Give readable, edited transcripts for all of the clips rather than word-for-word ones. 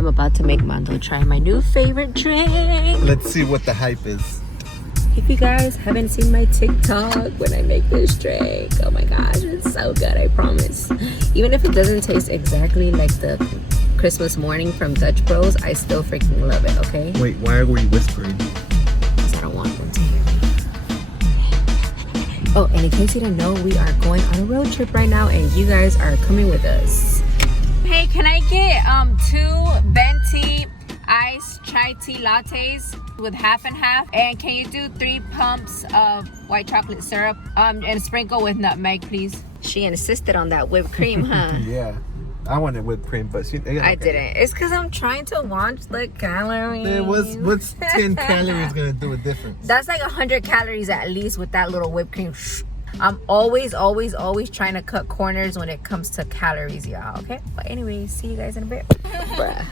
I'm about to make Manto try my new favorite drink. Let's see what the hype is. If you guys haven't seen my TikTok when I make this drink, oh my gosh, it's so good, I promise. Even if it doesn't taste exactly like the Christmas morning from Dutch Bros, I still freaking love it, okay? Wait, why are we whispering? Because I don't want them to hear me. Oh, and in case you don't know, we are going on a road trip right now and you guys are coming with us. Hey, can I get 2 venti iced chai tea lattes with half and half? And can you do 3 pumps of white chocolate syrup and sprinkle with nutmeg, please? She insisted on that whipped cream, huh? Yeah. I wanted whipped cream, but she... Yeah, I didn't. It's because I'm trying to watch the calories. Man, what's 10 calories gonna do a difference? That's like 100 calories at least with that little whipped cream. I'm always trying to cut corners when it comes to calories, y'all, okay? But anyways, see you guys in a bit. Bruh.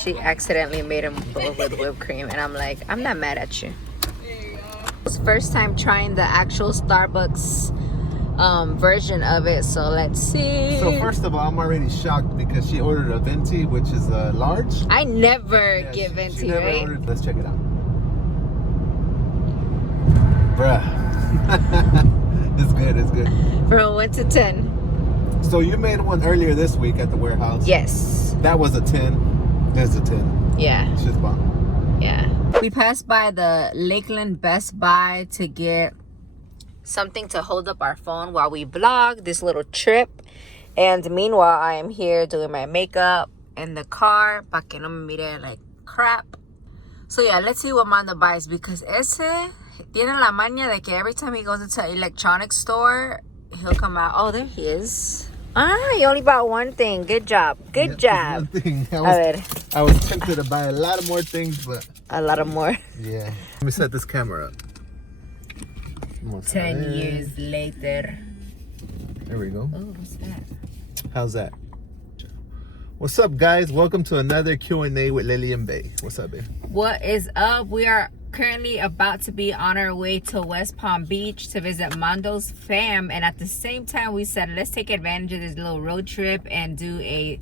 She accidentally made them full with whipped cream, and I'm like, I'm not mad at you. It's first time trying the actual Starbucks version of it, so let's see. So first of all, I'm already shocked because she ordered a venti, which is a large. I never get venti, she never right? ordered. Let's check it out. Bruh. It's good, it's good. From 1 to 10. So you made one earlier this week at the warehouse. Yes. That was a 10. There's a 10. Yeah. She's bomb. Yeah. We passed by the Lakeland Best Buy to get something to hold up our phone while we vlog this little trip. And meanwhile, I am here doing my makeup in the car. Pa que no me mire like crap. So yeah, let's see what Mando buys because ese tiene la maña de que every time he goes into an electronics store, he'll come out. Oh, there he is. Ah, you only bought one thing. Good job. Good job. One thing. I was tempted to buy a lot of more things, but... A lot of more. Yeah. Let me set this camera up. 10 years later. There we go. Oh, what's that? How's that? What's up, guys? Welcome to another Q&A with Lily and Bay. What's up, babe? What is up? We are currently about to be on our way to West Palm Beach to visit Mando's fam, and at the same time we said let's take advantage of this little road trip and do a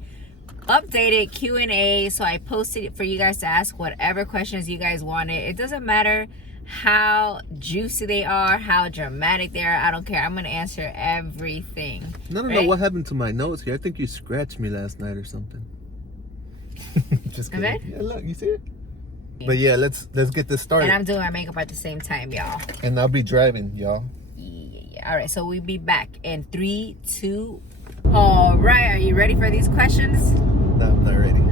updated Q&A. So I posted it for you guys to ask whatever questions you guys wanted. It doesn't matter how juicy they are, how dramatic they are, I don't care. I'm gonna answer everything. No, right? what happened to my nose here? I think you scratched me last night or something. Just kidding. Okay. Yeah, look, you see it? But yeah, let's get this started. And I'm doing my makeup at the same time, y'all. And I'll be driving, y'all. Yeah. All right, so we'll be back in 3, 2. All right, are you ready for these questions? No, I'm not ready.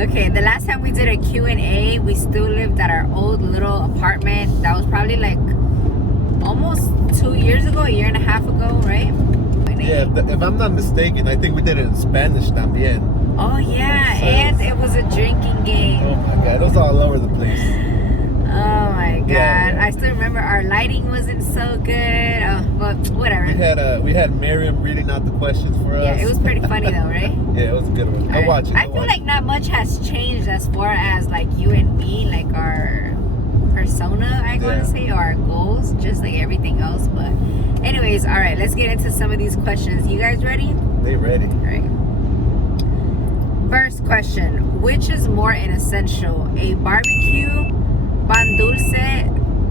Okay, the last time we did a Q&A, we still lived at our old little apartment. That was probably like almost 2 years ago, a year and a half ago, right? Yeah, if I'm not mistaken, I think we did it in Spanish también. Oh yeah, and it was a drinking game. Oh my god, it was all over the place. Oh my god, Yeah. I still remember our lighting wasn't so good. Oh, but whatever. We had Miriam reading out the questions for us. Yeah, it was pretty funny though, right? Yeah, it was a good one. I'll watch it. I feel like not much has changed as far as like you and me, like our persona, I want to say, or our goals, just like everything else. But anyways, all right, let's get into some of these questions. You guys ready? They ready. All right. First question, which is more an essential, a barbecue, pan dulce,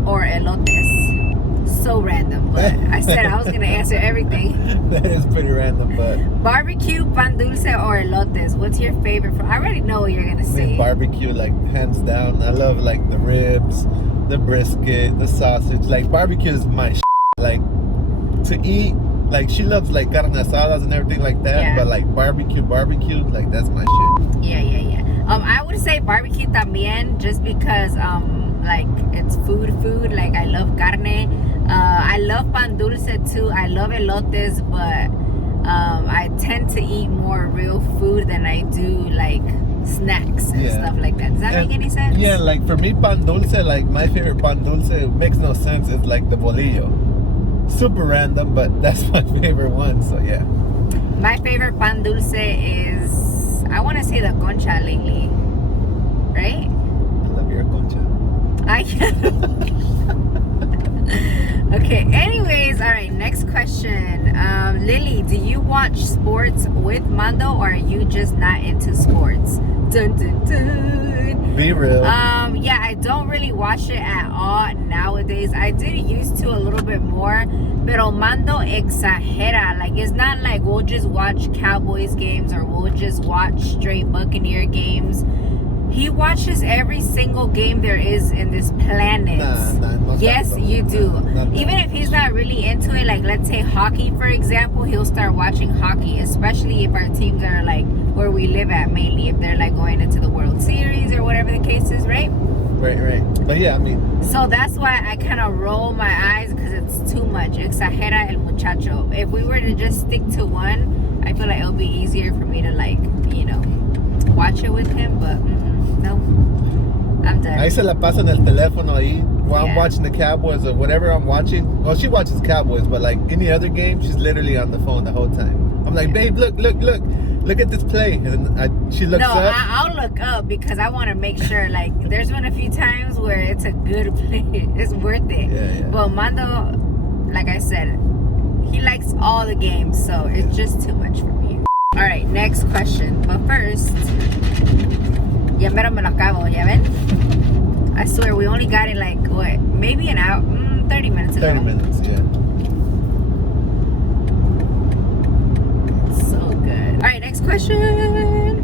or elotes? So random, but I said I was going to answer everything. That is pretty random, but... Barbecue, pan dulce, or elotes? What's your favorite? I already know what you're going to say. Barbecue, like, hands down. I love, like, the ribs, the brisket, the sausage. Like, barbecue is my Like, to eat... Like, she loves, like, carne asadas and everything like that. Yeah. But, like, barbecue, like, that's my shit. Yeah. I would say barbecue también, just because, like, it's food. Like, I love carne. I love pan dulce, too. I love elotes, but I tend to eat more real food than I do, like, snacks and stuff like that. Does that make any sense? Yeah, like, for me, pan dulce, like, my favorite pan dulce, it makes no sense. It's, like, the bolillo. Super random, but that's my favorite one, so yeah. My favorite pan dulce is, I want to say the concha lately, right? I love your concha. Okay, anyways, all right, next question. Lily, do you watch sports with Mando, or are you just not into sports? Dun, dun, dun. Be real. Yeah, I don't really watch it at all nowadays. I did used to a little bit more, pero Mando exagera. Like, it's not like we'll just watch Cowboys games or we'll just watch straight Buccaneer games. He watches every single game there is in this planet. Yes, you do. Even if he's not really into it, like let's say hockey, for example, he'll start watching hockey, especially if our teams are like where we live at mainly, if they're like going into the World Series or whatever the case is, right? Right. But yeah, I mean. So that's why I kind of roll my eyes because it's too much. Exagera el muchacho. If we were to just stick to one, I feel like it'll be easier for me to like, you know, watch it with him, but no, I'm done. Ahí se la pasa en el teléfono ahí while I'm watching the Cowboys or whatever I'm watching. Well, she watches Cowboys, but like any other game, she's literally on the phone the whole time. I'm like, babe, look at this play. And she looks up. I'll look up because I want to make sure. Like, there's been a few times where it's a good play. It's worth it. Yeah. But Mando, like I said, he likes all the games, so it's just too much for me. All right, next question. But first, ya mero me lo acabo, ya ven? I swear, we only got it like, what, maybe an hour, 30 minutes ago. 30 minutes, yeah. So good. All right, next question.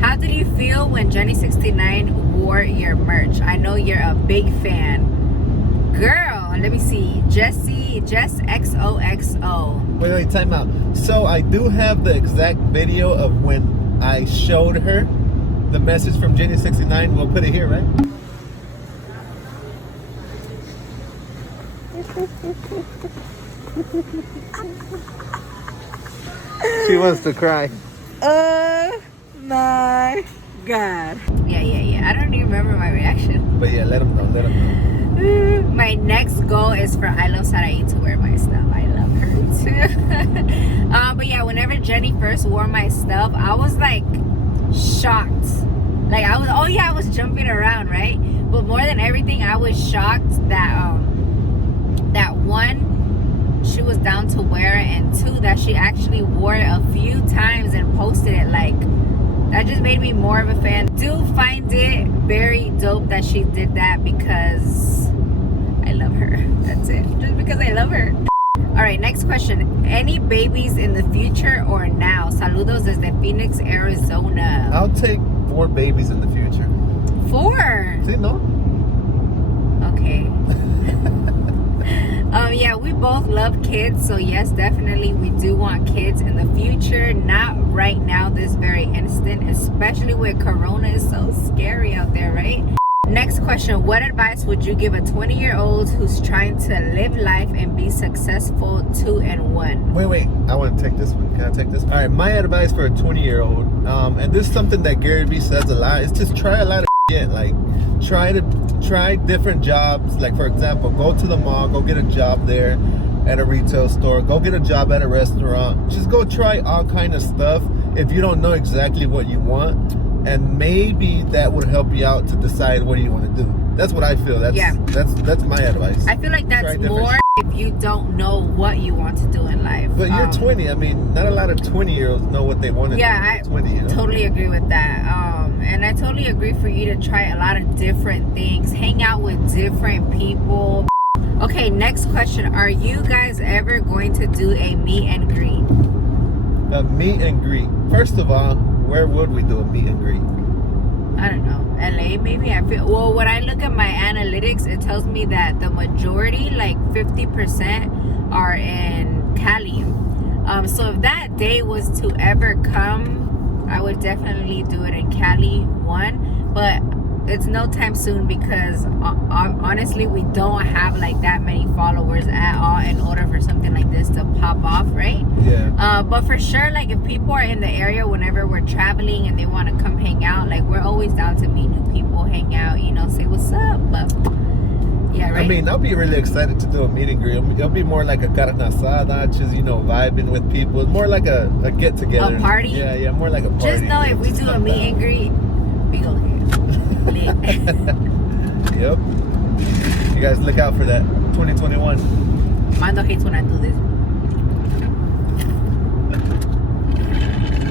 How did you feel when Jenny69 wore your merch? I know you're a big fan. Girl, let me see. Jess XOXO. Wait, time out. So I do have the exact video of when I showed her the message from Jenny69. We'll put it here, right? She wants to cry. Oh my God. Yeah. I don't even remember my reaction. But yeah, let them know. My next goal is for I Love Sarai to wear my stuff. I love her too. But yeah, whenever Jenny first wore my stuff, I was like shocked. Like I was jumping around, right? But more than everything, I was shocked that that one, she was down to wear it, and two, that she actually wore it a few times and posted it. Like, that just made me more of a fan. Do find it very dope that she did that because I love her. That's it. Just because I love her. All right, next question. Any babies in the future or now? Saludos desde Phoenix, Arizona. I'll take 4 babies in the future. 4? See, no? Okay. Yeah, we both love kids, so yes, definitely we do want kids in the future. Not right now, this very instant, especially with Corona is so scary out there, right? Next question. What advice would you give a 20-year-old who's trying to live life and be successful 2 in 1? Wait. I want to take this one. Can I take this? All right, my advice for a 20-year-old, and this is something that Gary Vee says a lot, is just try a lot of shit. Like, try different jobs. Like, for example, go to the mall, go get a job there at a retail store, go get a job at a restaurant. Just go try all kind of stuff if you don't know exactly what you want. And maybe that would help you out to decide what you want to do. That's what I feel. That's my advice. I feel like that's more if you don't know what you want to do in life. But you're 20. I mean, not a lot of 20-year-olds know what they want to do. Yeah, I 20, you know? totally agree with that. And I totally agree for you to try a lot of different things, hang out with different people. Okay, next question. Are you guys ever going to do a meet and greet? A meet and greet. First of all, where would we do a meet and greet? I don't know. LA maybe? I feel, well, when I look at my analytics, it tells me that the majority, like 50%, are in Cali. So if that day was to ever come, I would definitely do it in Cali, one. But it's no time soon because honestly, we don't have like that many followers at all in order for something like this to pop off, right? Yeah. But for sure, like if people are in the area whenever we're traveling and they want to come hang out, like we're always down to meet new people, hang out, you know, say what's up. But yeah, right? I mean, I'll be really excited to do a meet and greet. It'll be more like a carne asada, just, you know, vibing with people. It's more like a get together. A party? Yeah, more like a party. Just know if we do a meet and greet, we go here. Yep. You guys look out for that. 2021. Mando hates when I do this.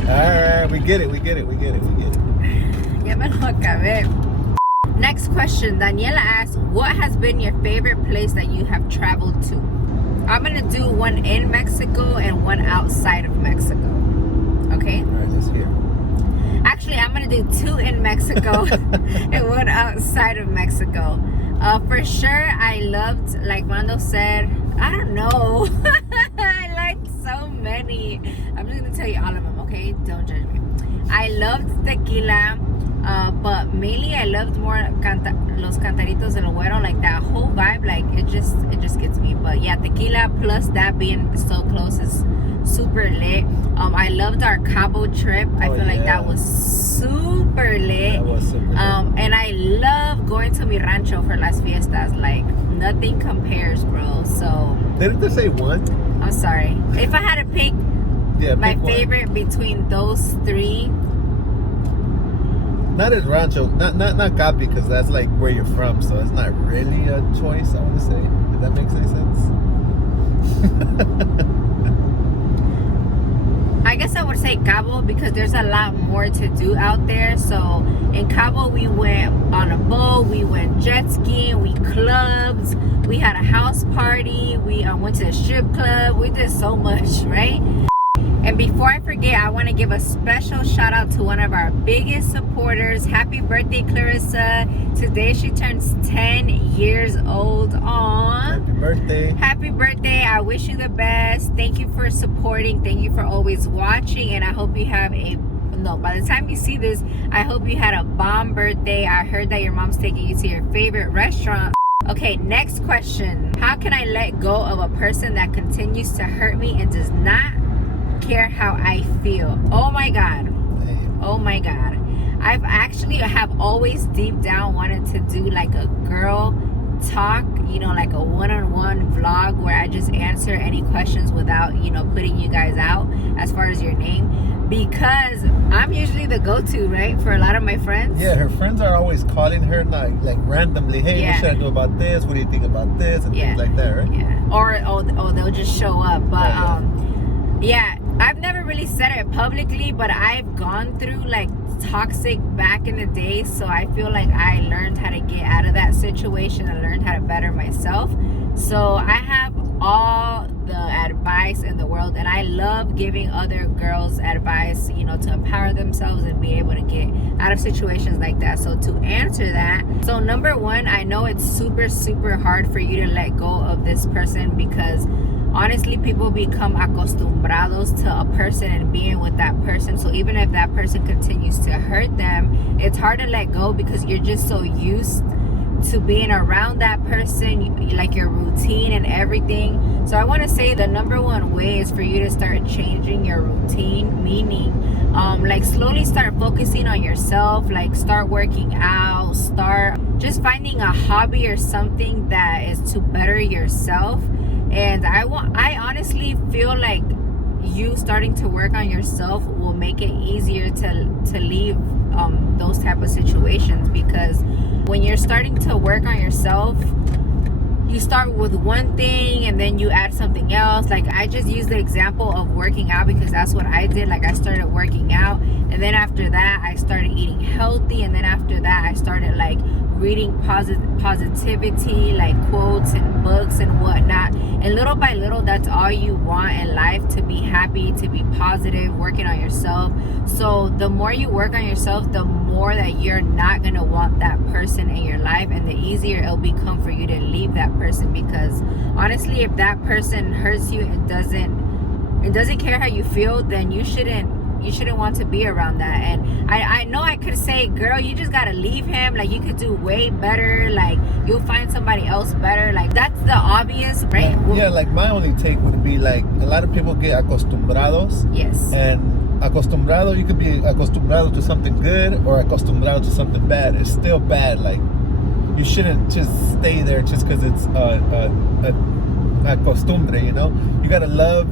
Alright, we get it. Ya me lo acabé. Next question. Daniela asks, what has been your favorite place that you have traveled to? I'm going to do one in Mexico and one outside of Mexico. Okay? Alright, let's hear. Actually, I'm going to do two in Mexico and one outside of Mexico. For sure, I loved, like Mando said, I don't know. I liked so many. I'm just going to tell you all of them, okay? Don't judge me. I loved tequila, but mainly I loved more los cantaritos del güero, like that whole vibe, like it just gets me. But yeah, tequila plus that being so close is super lit. I loved our Cabo trip. I feel like that was super lit. That was super lit. And I love going to mi rancho for las fiestas. Like nothing compares, bro. So Didn't they say one? I'm sorry. If I had to pick my pick favorite between those three, not as rancho, not Capi, because that's like where you're from, so it's not really a choice. I want to say, if that makes any sense. I guess I would say Cabo because there's a lot more to do out there. So in Cabo, we went on a boat, we went jet skiing, we clubbed, we had a house party, we went to the strip club. We did so much, right? And before I forget, I want to give a special shout out to one of our biggest supporters. Happy birthday, Clarissa. Today she turns 10 years old. Happy birthday. Happy birthday. I wish you the best. Thank you for supporting. Thank you for always watching. And I hope you have by the time you see this, I hope you had a bomb birthday. I heard that your mom's taking you to your favorite restaurant. Okay, next question. How can I let go of a person that continues to hurt me and does not care how I feel? Oh my God. Oh my God. I've actually have always deep down wanted to do like a girl talk, like a one-on-one vlog where I just answer any questions without, putting you guys out as far as your name, because I'm usually the go-to, right, for a lot of my friends. Yeah, her friends are always calling her like randomly, hey, what should I do about this? What do you think about this? And things like that, right? Yeah. Or they'll just show up. But yeah, I've never really said it publicly, but I've gone through like toxic back in the day, so I feel like I learned how to get out of that situation. I learned how to better myself. So I have all the advice in the world, and I love giving other girls advice, to empower themselves and be able to get out of situations like that. So to answer that, so number one, I know it's super, super hard for you to let go of this person because honestly, people become acostumbrados to a person and being with that person. So even if that person continues to hurt them, it's hard to let go because you're just so used to being around that person, like your routine and everything. So I want to say the number one way is for you to start changing your routine, meaning like slowly start focusing on yourself, like start working out, start just finding a hobby or something that is to better yourself. And I honestly feel like you starting to work on yourself will make it easier to leave those type of situations, because when you're starting to work on yourself, you start with one thing and then you add something else. Like I just use the example of working out because that's what I did. Like I started working out, and then after that I started eating healthy, and then after that I started like reading positivity, like quotes and books and whatnot. And little by little, that's all you want in life, to be happy, to be positive, working on yourself. So the more you work on yourself, the more that you're not gonna want that person in your life, and the easier it'll become for you to leave that person. Because honestly, if that person hurts you and doesn't care how you feel, then you shouldn't want to be around that. And I know I could say, girl, you just gotta leave him, like you could do way better, like you'll find somebody else better. Like that's the obvious, right? Yeah, like my only take would be like a lot of people get acostumbrados. Yes. And acostumbrado, you could be acostumbrado to something good or acostumbrado to something bad. It's still bad. Like you shouldn't just stay there just because it's a costumbre, you gotta love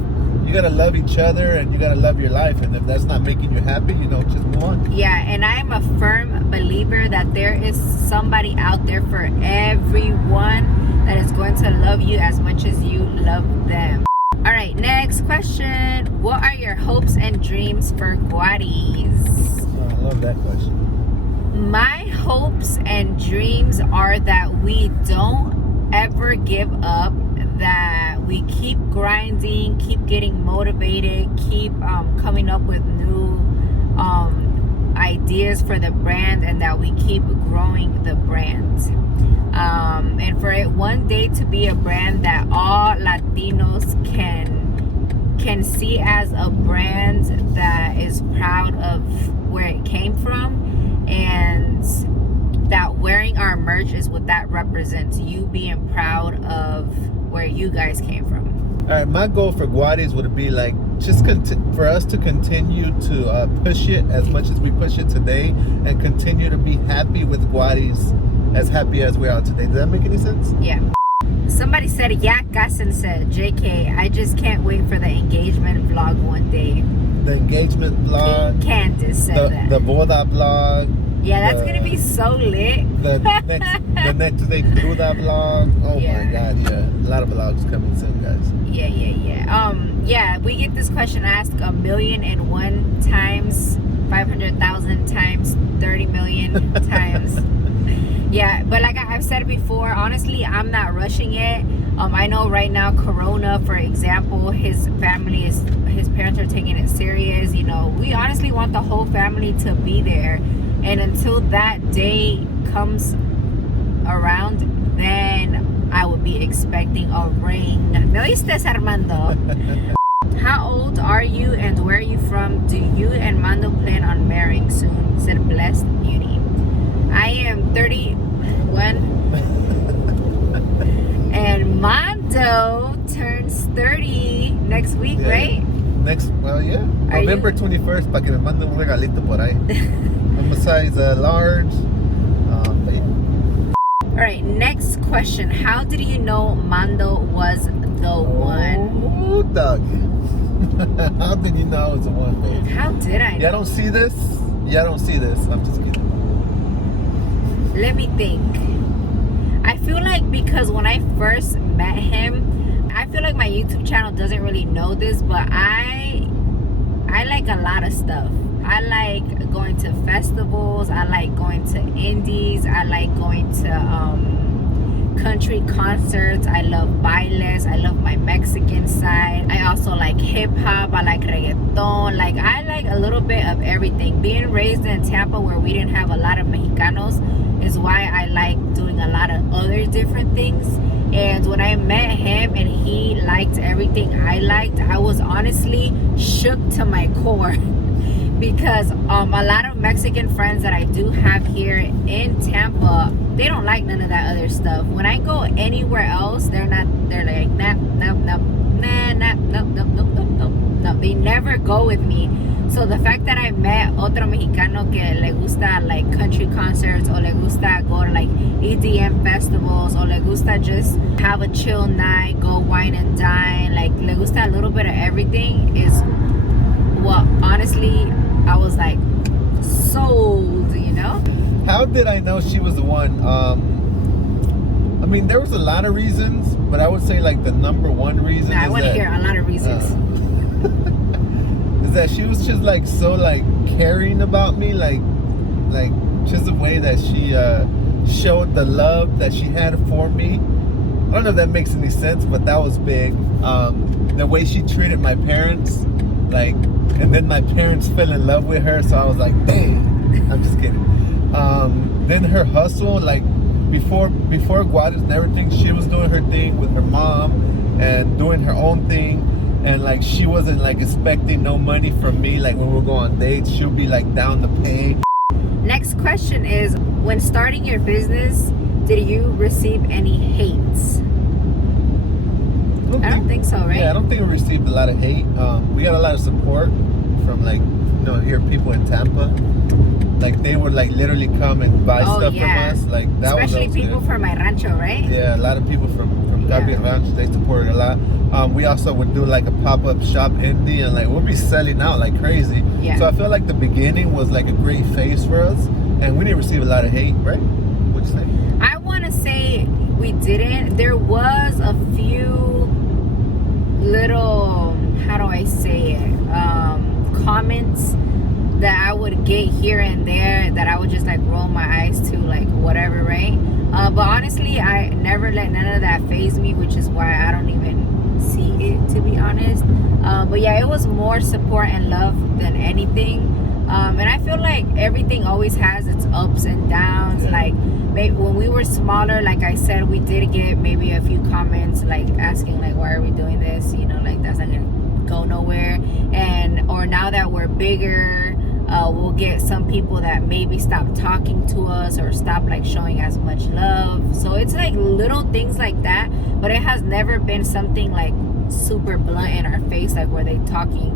you gotta love each other and you gotta love your life. And if that's not making you happy, just move on. Yeah, and I'm a firm believer that there is somebody out there for everyone that is going to love you as much as you love them. All right, next question. What are your hopes and dreams for Guardies? Oh, I love that question. My hopes and dreams are that we don't ever give up, that we keep grinding, keep getting motivated, keep coming up with new ideas for the brand, and that we keep growing the brand. And for it one day to be a brand that all Latinos can see as a brand that is proud of where it came from, and that wearing our merch is what that represents, you being proud of where you guys came from. All right, my goal for Guardies would be like just for us to continue to push it as much as we push it today, and continue to be happy with Guardies as happy as we are today. Does that make any sense? Yeah. Somebody said, yeah, Gasson said, JK, I just can't wait for the engagement vlog one day. The engagement vlog. Candace said that. The boda vlog. Yeah, that's going to be so lit. The next day cruda vlog. Oh yeah. My God, yeah. A lot of vlogs coming soon, guys. Yeah. Yeah, we get this question asked 1,000,001 times, 500,000 times, 30 million times. Yeah, but like I've said before, honestly, I'm not rushing it. I know right now, Corona, for example, his parents are taking it serious. We honestly want the whole family to be there. And until that day comes around, then I would be expecting a ring. ¿Me oíste, Armando? How old are you and where are you from? Do you and Mando plan on marrying soon? Said Blessed Beauty. I am 31 and Manto turns 30 next week, yeah. Right? Yeah. November 21st, para que me mande un regalito por ahí. I'm a size large. All right, next question. How did you know Mando was the one? Oh, dog. How did you know I was the one, babe? How did I know? Y'all don't see this? I'm just kidding. Let me think. I feel like because when I first met him, I feel like my YouTube channel doesn't really know this, but I like a lot of stuff. I like going to festivals. I like going to indies. I like going to country concerts. I love bailes. I love my Mexican side. I also like hip hop. I like reggaeton. Like I like a little bit of everything. Being raised in Tampa where we didn't have a lot of Mexicanos is why I like doing a lot of other different things. And when I met him and he liked everything I liked, I was honestly shook to my core. Because a lot of Mexican friends that I do have here in Tampa, they don't like none of that other stuff. When I go anywhere else, they're like, no. They never go with me. So the fact that I met otro Mexicano que le gusta like country concerts, or le gusta go to like EDM festivals, or le gusta just have a chill night, go wine and dine, like le gusta a little bit of everything, is what honestly I was like sold, How did I know she was the one? I mean, there was a lot of reasons, but I would say like the number one reason I want to hear a lot of reasons. Is that she was just like so like caring about me, like just the way that she showed the love that she had for me. I don't know if that makes any sense, but that was big. The way she treated my parents, like, and then my parents fell in love with her, so I was like, dang. I'm just kidding. Then her hustle, like before Guardies and everything, she was doing her thing with her mom and doing her own thing, and like she wasn't like expecting no money from me. Like when we'll go on dates, she'll be like down to pay. Next question is, when starting your business, did you receive any hates? I don't think so, right? Yeah, I don't think we received a lot of hate. We got a lot of support from like here people in Tampa. Like they would like literally come and buy stuff from us. Like that especially was people good. from my rancho, right? Yeah, a lot of people from Gabi Ranch, they support it a lot. We also would do like a pop-up shop indie, and like we'll be selling out like crazy. Yeah. So I feel like the beginning was like a great phase for us, and we didn't receive a lot of hate, right? What'd you say? I want to say we didn't. There was a few little, how do I say it, comments that I would get here and there that I would just like roll my eyes to, like whatever, right? But honestly, I never let none of that faze me, which is why I don't even see it, to be honest. But yeah, it was more support and love than anything. And I feel like everything always has its ups and downs. Like when we were smaller, like I said, we did get maybe a few comments like asking like, why are we doing this? You know, like that's not gonna go nowhere. And or now that we're bigger, we'll get some people that maybe stop talking to us or stop like showing as much love. So it's like little things like that, but it has never been something like super blunt in our face, like where they talking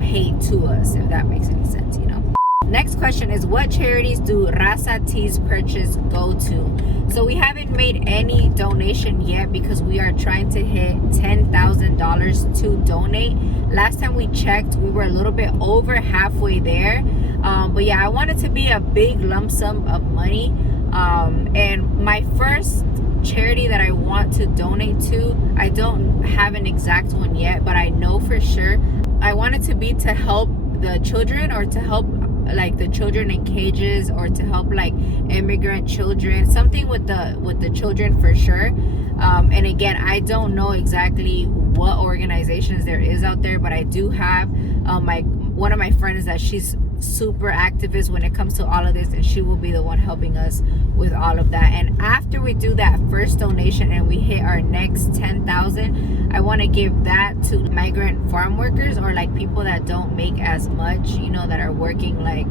hate to us, if that makes any sense, you know. Next question is, what charities do Rasat Tea's purchase go to? So we haven't made any donation yet because we are trying to hit $10,000 to donate. Last time we checked, we were a little bit over halfway there. But yeah, I want it to be a big lump sum of money. And my first charity that I want to donate to, I don't have an exact one yet, but I know for sure I want it to be to help the children, or to help like the children in cages, or to help like immigrant children, something with the children for sure. And again, I don't know exactly what organizations there is out there, but I do have one of my friends that she's super activist when it comes to all of this, and she will be the one helping us with all of that. And after we do that first donation and we hit our next 10,000, I want to give that to migrant farm workers, or like people that don't make as much, you know, that are working like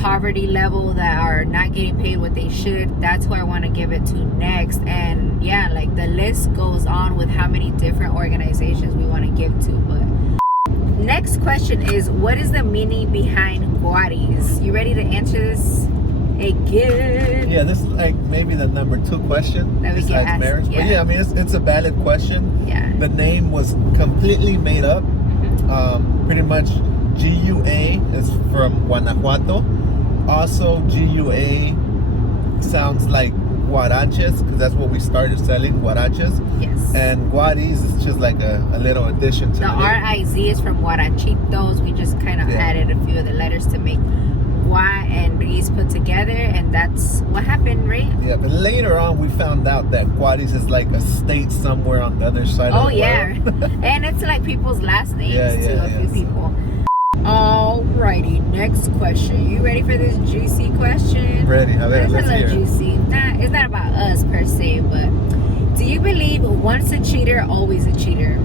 poverty level, that are not getting paid what they should. That's who I want to give it to next. And yeah, like the list goes on with how many different organizations we want to give to. But next question is, what is the meaning behind Guardies? You ready to answer this again? Yeah, this is like maybe the number 2 question that we get besides asked, marriage. yeah. But yeah, I mean, it's a valid question. Yeah. The name was completely made up. Pretty much GUA is from Guanajuato. Also, GUA sounds like guaraches, because that's what we started selling, guaraches. Yes. And Guardies is just like a little addition to the RIZ is from guarachitos. We just kind of added a few of the letters to make Gua and Riz put together, and that's what happened, right? Yeah, but later on we found out that Guardies is like a state somewhere on the other side of the world. And it's like people's last names to a few people. Alrighty, next question. You ready for this juicy question? Ready. It's a little juicy. It's not about us per se, but do you believe once a cheater, always a cheater?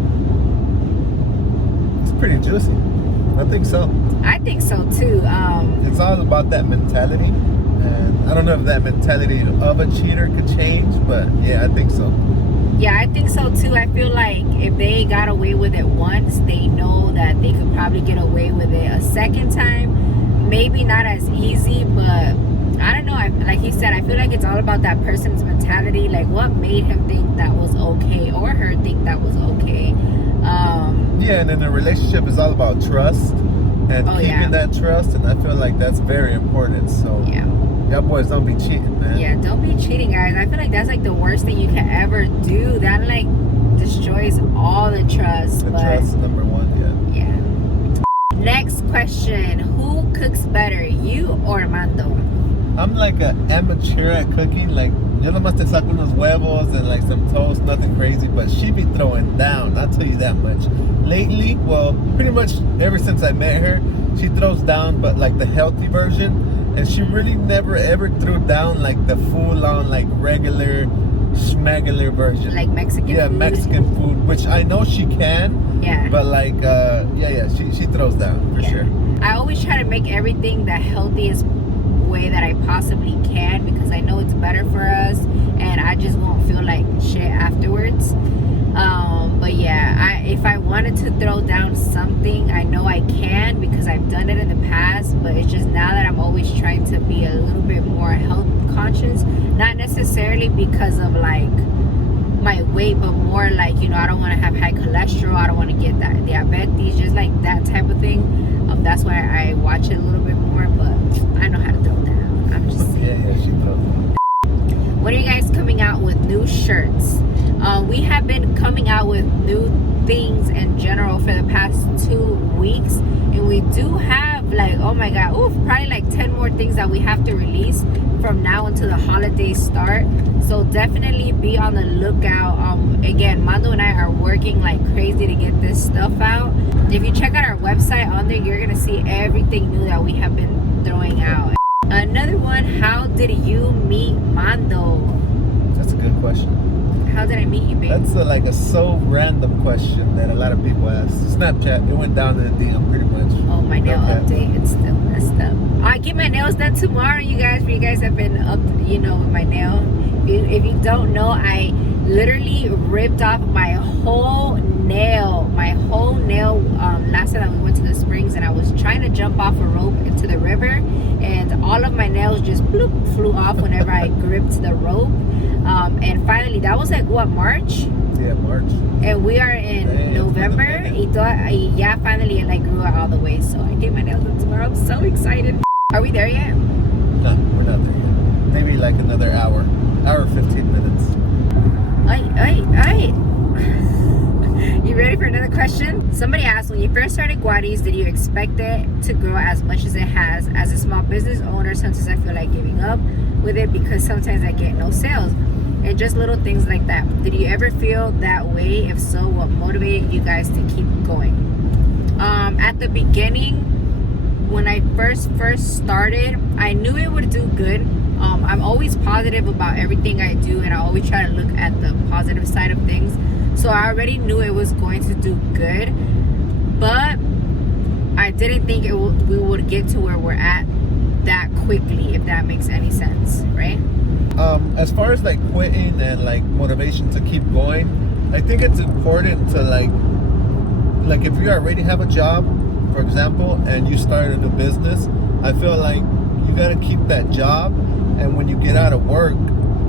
It's pretty juicy. I think so. I think so too. It's all about that mentality, and I don't know if that mentality of a cheater could change, but yeah, I think so. Yeah, I think so too. I feel like if they got away with it once, they know that they could probably get away with it a second time. Maybe not as easy, but I don't know. Like he said, I feel like it's all about that person's mentality. Like what made him think that was okay, or her think that was okay. Yeah, and then the relationship is all about trust and keeping that trust, and I feel like that's very important. So yeah. Y'all boys don't be cheating, man. Yeah, don't be cheating, guys. I feel like that's like the worst thing you can ever do. That like destroys all the trust. Trust, number 1, yeah. Next question. Who cooks better, you or Mando? I'm like an amateur at cooking. Like, yo nomás te saco unos huevos and like some toast, nothing crazy, but she be throwing down, I'll tell you that much. Lately, well, pretty much ever since I met her, she throws down, but like the healthy version. And she really never ever threw down like the full-on like regular schmegular version. Like Mexican food? Yeah, Mexican food, which I know she can. Yeah. But like, she throws down for sure. I always try to make everything the healthiest way that I possibly can, because I know it's better for us, and I just won't feel like shit afterwards. But yeah, if I wanted to throw down something, I know I can because I've done it in the past. But it's just now that I'm always trying to be a little bit more health conscious, not necessarily because of like my weight, but more like, you know, I don't want to have high cholesterol, I don't want to get that diabetes, just like that type of thing. That's why I watch it a little bit more. But I know how to throw down. I'm just saying. Yeah, she throws. When are you guys coming out with new shirts? We have been coming out with new things in general for the past 2 weeks, and we do have like, oh my god, probably like 10 more things that we have to release from now until the holidays start. So definitely be on the lookout. Again, Mando and I are working like crazy to get this stuff out. If you check out our website on there, you're gonna see everything new that we have been throwing out. Another one, how did you meet Mando? That's a good question. How did I meet you, babe? That's like a so random question that a lot of people ask. Snapchat, it went down to the DM pretty much. Oh, my nail update, it's still messed up. I get my nails done tomorrow, you guys. But you guys have been up, you know, with my nail. If you don't know, I literally ripped off my whole nail. Last time that we went to the springs, and I was trying to jump off a rope into the river, and all of my nails just bloop, flew off whenever I gripped the rope. And finally, that was like what, March? Yeah, March. And we are in November. Yeah, finally it like grew out all the way. So I get my nails done tomorrow. I'm so excited. Are we there yet? No, we're not there yet. Maybe like another hour 15 minutes. Ay. You ready for another question? Somebody asked, when you first started Guardies, did you expect it to grow as much as it has? As a small business owner, sometimes I feel like giving up with it because sometimes I get no sales. And just little things like that. Did you ever feel that way? If so, what motivated you guys to keep going? At the beginning, when I first started, I knew it would do good. I'm always positive about everything I do, and I always try to look at the positive side of things. So I already knew it was going to do good, but I didn't think we would get to where we're at that quickly, if that makes any sense, right? As far as like quitting and like motivation to keep going, I think it's important to like if you already have a job, for example, and you start a new business, I feel like you gotta keep that job, and when you get out of work,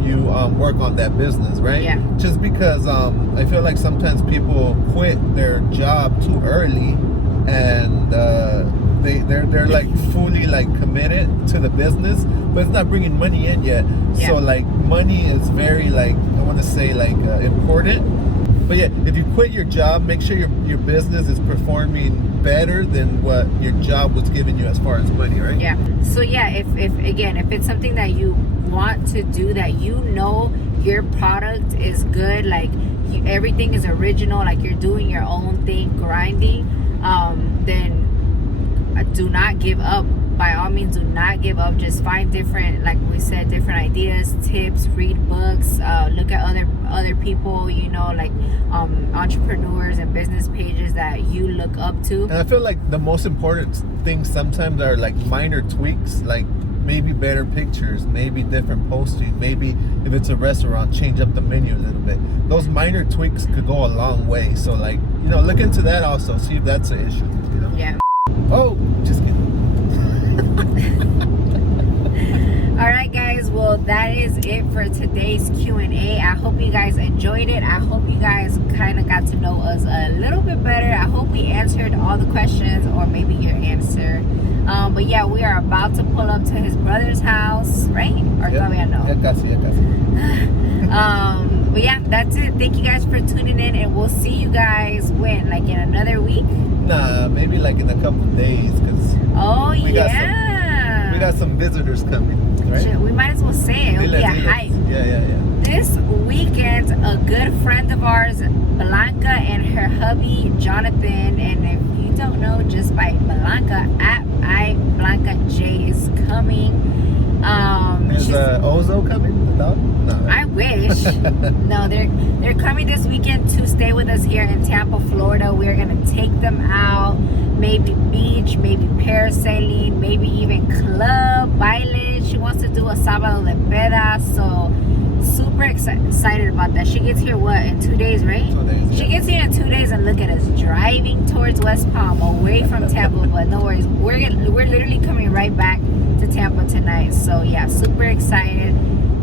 you work on that business, right? Yeah. Just because I feel like sometimes people quit their job too early, and they're like fully like committed to the business, but it's not bringing money in yet. Yeah. So like money is very like, I want to say like important. But yeah, if you quit your job, make sure your business is performing better than what your job was giving you as far as money, right? Yeah. So yeah, if it's something that you want to do, that you know your product is good, like everything is original, like you're doing your own thing, grinding, then do not give up. By all means, do not give up. Just find different, like we said, different ideas, tips, read books, look at other people, you know, like entrepreneurs and business pages that you look up to. And I feel like the most important things sometimes are like minor tweaks, like maybe better pictures, maybe different posting, maybe if it's a restaurant, change up the menu a little bit. Those minor tweaks could go a long way. So like, you know, look into that also, see if that's an issue, you know? Yeah. Oh, just kidding. All right, guys, well, that is it for today's Q&A. I hope you guys enjoyed it. I hope you guys kind of got to know us a little bit better. I hope we answered all the questions, or maybe your answer. But yeah, we are about to pull up to his brother's house, right? Or todavía no? Yeah, casi. But yeah, that's it. Thank you guys for tuning in, and we'll see you guys when, like in another week? Nah, maybe like in a couple days, because we got some visitors coming, right? We might as well say it. It'll be a hype. Yeah. This weekend, a good friend of ours, Blanca, and her hubby Jonathan, and if you don't know, just by Blanca, Blanca J is coming. Is Ozo coming? The dog? No. I wish. No, they're coming this weekend to stay with us here in Tampa, Florida. We're gonna take them out, maybe beach, maybe parasailing, maybe even club, baile. She wants to do a sábado de peda, so super excited about that. She gets here, what, in 2 days, right? 2 days. She gets here in 2 days, and look at us driving towards West Palm, away from Tampa. But no worries, we're literally coming right back to Tampa tonight. So yeah, super excited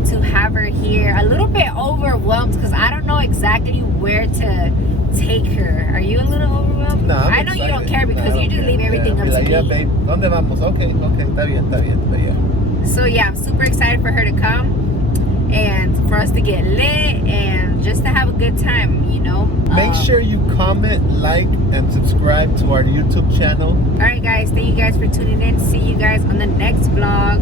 to have her here. A little bit overwhelmed because I don't know exactly where to take her. Are you a little overwhelmed? No, I know you don't care because you just leave everything up to me. Yeah, babe, ¿dónde vamos? Okay, está bien, but yeah. So yeah, I'm super excited for her to come and for us to get lit and just to have a good time, you know. Make sure you comment, like, and subscribe to our YouTube channel. All right, guys, thank you guys for tuning in. See you guys on the next vlog.